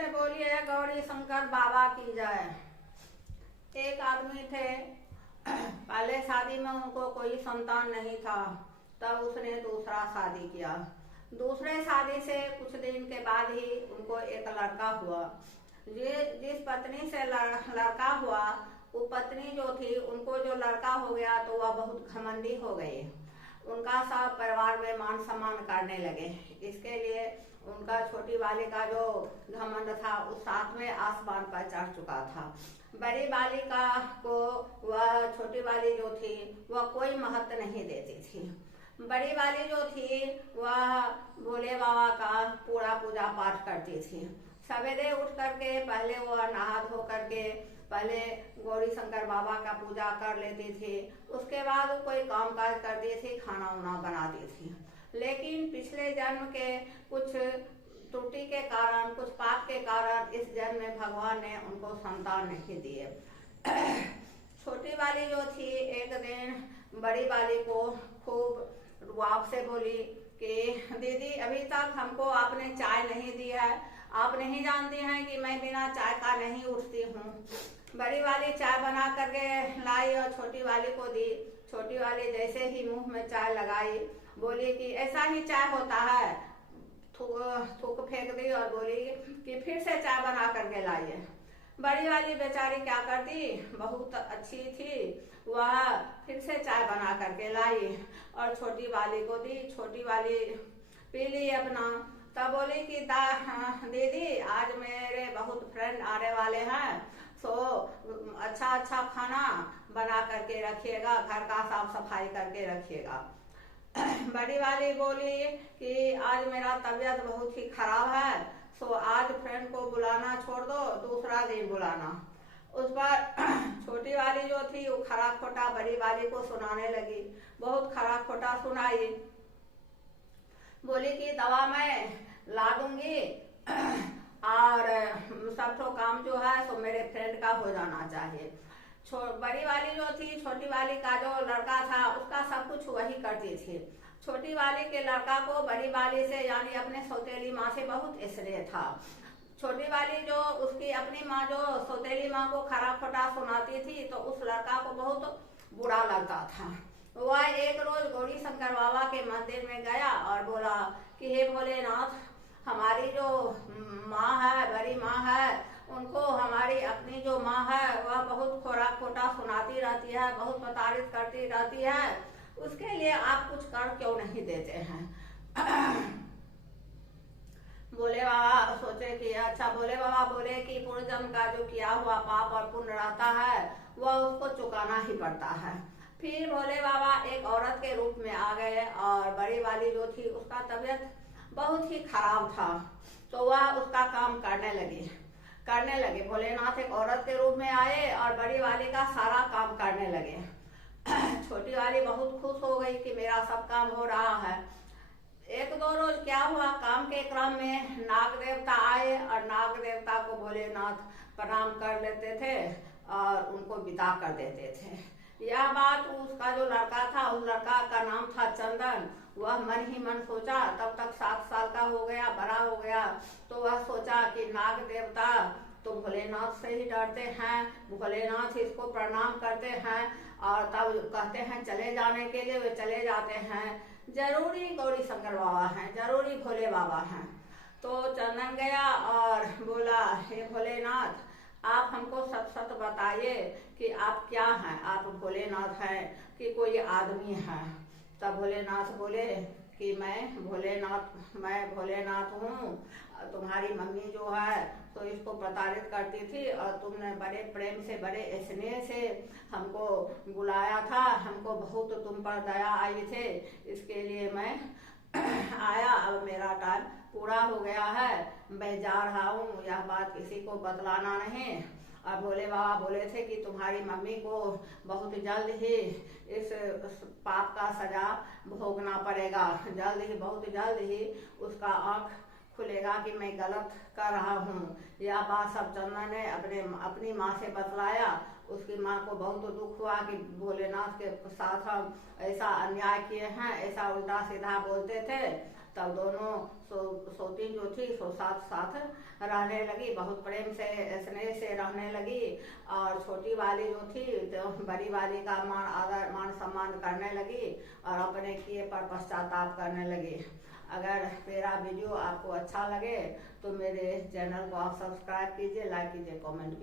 से बोलिए गौरी शंकर बाबा की जय। एक आदमी थे, पहले शादी में उनको कोई संतान नहीं था, तब उसने दूसरा शादी किया। दूसरे शादी से कुछ दिन के बाद ही उनको एक लड़का हुआ। जिस पत्नी से लड़का हुआ, वो पत्नी जो थी, उनको जो लड़का हो गया तो वह बहुत घमंडी हो गई। उनका सब परिवार में मान सम्मान करने लगे। इसके लिए उनका छोटी वाली का जो घमंड था उस 7वें आसमान पर चढ़ चुका था। बड़ी बालिका को वह छोटी वाली जो थी वह कोई महत्व नहीं देती थी। बड़ी वाली जो थी वह भोले बाबा का पूरा पूजा पाठ करती थी। सवेरे उठ करके पहले वह नहा धो करके पहले गौरी शंकर बाबा का पूजा कर लेती थी। उसके बाद कोई काम काज करती थी, खाना वाना बनाती थी। लेकिन पिछले जन्म के कुछ त्रुटि के कारण, कुछ पाप के कारण इस जन्म में भगवान ने उनको संतान नहीं दिए। छोटी वाली जो थी एक दिन बड़ी वाली को खूब रुआब से बोली कि दीदी, अभी तक हमको आपने चाय नहीं दी है। आप नहीं जानती हैं कि मैं बिना चाय का नहीं उठती हूँ। बड़ी वाली चाय बना करके लाई और छोटी वाली को दी। छोटी वाली जैसे ही मुंह में चाय लगाई, बोली कि ऐसा ही चाय होता है। थूक फेंक दी और बोली कि फिर से चाय बना करके लाइए। बड़ी वाली बेचारी क्या करती, बहुत अच्छी थी, वह फिर से चाय बना करके लाई और छोटी वाली को दी। छोटी वाली पी ली अपना। तब बोली कि दीदी, आज मेरे बहुत फ्रेंड आने वाले हैं, सो अच्छा अच्छा खाना बना करके रखिएगा, घर का साफ सफाई करके रखिएगा। बड़ी वाली बोली कि आज मेरा तबीयत बहुत ही खराब है, सो आज फ्रेंड को बुलाना छोड़ दो, दूसरा दिन बुलाना। उस पर छोटी वाली जो थी वो खराब खोटा बड़ी वाली को सुनाने लगी। बहुत खराब खोटा सुनाई। बोली कि दवा मैं ला दूंगी और सब तो काम जो है सो मेरे फ्रेंड का हो जाना चाहिए। बड़ी वाली जो थी, छोटी वाली का जो लड़का था, उसका सब कुछ वही करती थी। छोटी वाली के लड़का को बड़ी वाली से यानी अपने सौतेली माँ से बहुत स्नेह था। छोटी वाली जो उसकी अपनी माँ जो सौतेली माँ को खराब खोटा सुनाती थी, तो उस लड़का को बहुत बुरा लगता था। वह एक रोज गौरी शंकर बाबा के मंदिर में गया और बोला कि हे भोलेनाथ, हमारी जो माँ है, बड़ी माँ है, उनको हमारी अपनी जो माँ है वह बहुत खोरा खोटा सुनाती रहती है, बहुत प्रताड़ित करती रहती है, उसके लिए आप कुछ कर क्यों नहीं देते हैं। भोले बाबा सोचे कि अच्छा, भोले बाबा बोले कि पूर्व जन्म का जो किया हुआ पाप और पुण्य रहता है वह उसको चुकाना ही पड़ता है। फिर भोले बाबा एक औरत के रूप में आ गए और बड़ी वाली जो थी उसका तबीयत बहुत ही खराब था, तो वह उसका काम करने लगे। भोलेनाथ एक औरत के रूप में आए और बड़ी वाली का सारा काम करने लगे। छोटी वाली बहुत खुश हो गई कि मेरा सब काम हो रहा है। एक दो रोज क्या हुआ, काम के क्रम में नाग देवता आए और नाग देवता को भोलेनाथ प्रणाम कर लेते थे और उनको विदा कर देते थे। यह बात उसका जो लड़का था, उस लड़का का नाम था चंदन। वह मन ही मन सोचा, तब तक 7 साल का हो गया, बड़ा हो गया, तो वह सोचा कि नाग देवता तो भोलेनाथ से ही डरते हैं, भोलेनाथ इसको प्रणाम करते हैं और तब कहते हैं चले जाने के लिए, वे चले जाते हैं। जरूरी गौरी शंकर बाबा हैं, जरूरी भोले बाबा हैं। तो चंदन गया और बोला, हे भोलेनाथ, आप हमको सच सच बताइए कि आप क्या हैं, आप भोलेनाथ हैं कि कोई आदमी है। तब भोलेनाथ बोले कि मैं भोलेनाथ हूँ। तुम्हारी मम्मी जो है तो इसको प्रताड़ित करती थी और तुमने बड़े प्रेम से, बड़े स्नेह से हमको बुलाया था, हमको बहुत तुम पर दया आई थे, इसके लिए मैं आया। अब मेरा टाइम पूरा हो गया है, मैं जा रहा हूँ, यह बात किसी को बतलाना नहीं। और भोले बाबा बोले थे कि तुम्हारी मम्मी को बहुत जल्द ही इस पाप का सजा भोगना पड़ेगा, बहुत जल्द ही उसका आँख खुलेगा कि मैं गलत कर रहा हूँ। यह बात सब चंदन ने अपनी माँ से बतलाया। उसकी माँ को बहुत दुख हुआ कि भोलेनाथ के साथ हम ऐसा अन्याय किए हैं, ऐसा उल्टा सीधा बोलते थे। तब दोनों सोतीन जो थी सो साथ साथ रहने लगी, बहुत प्रेम से स्नेह से रहने लगी। और छोटी वाली जो थी तो बड़ी वाली का मान सम्मान करने लगी और अपने किए पर पश्चाताप करने लगी। अगर मेरा वीडियो आपको अच्छा लगे तो मेरे चैनल को आप सब्सक्राइब कीजिए, लाइक कीजिए, कमेंट कीजिए।